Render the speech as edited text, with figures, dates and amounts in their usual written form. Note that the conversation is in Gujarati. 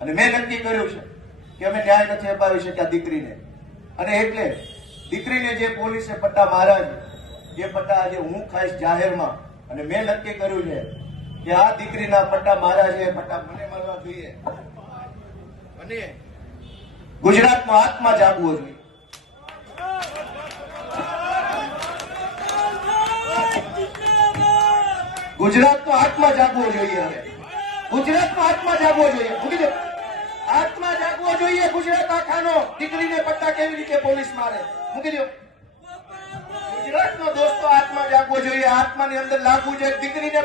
અને મેં નક્કી કર્યું છે કે અમે ન્યાય નથી અપાવી શક્યા દીકરીને, અને એટલે દીકરીને જે પોલીસે પટ્ટા માર્યા છે એ પટ્ટા આજે હું ખાઈશ જાહેરમાં. અને મેં નક્કી કર્યું છે કે આ દીકરીના પટ્ટા માર્યા છે એ પટ્ટા મને મળવા જોઈએ અને ગુજરાતનો આત્મા જાગવો જોઈએ. ગુજરાતનો આત્મા જાગવો જોઈએ. હવે ગુજરાતનો આત્મા જાગવો જોઈએ. મૂકી દો, આત્મા જાગવો જોઈએ ગુજરાત આખાનો. દીકરીને પટ્ટા કેવી રીતે પોલીસ મારે, મૂકી દો. ગુજરાતનો દોસ્તો આત્મા જાગવો જોઈએ. આત્માની અંદર લાગવું છે દીકરીને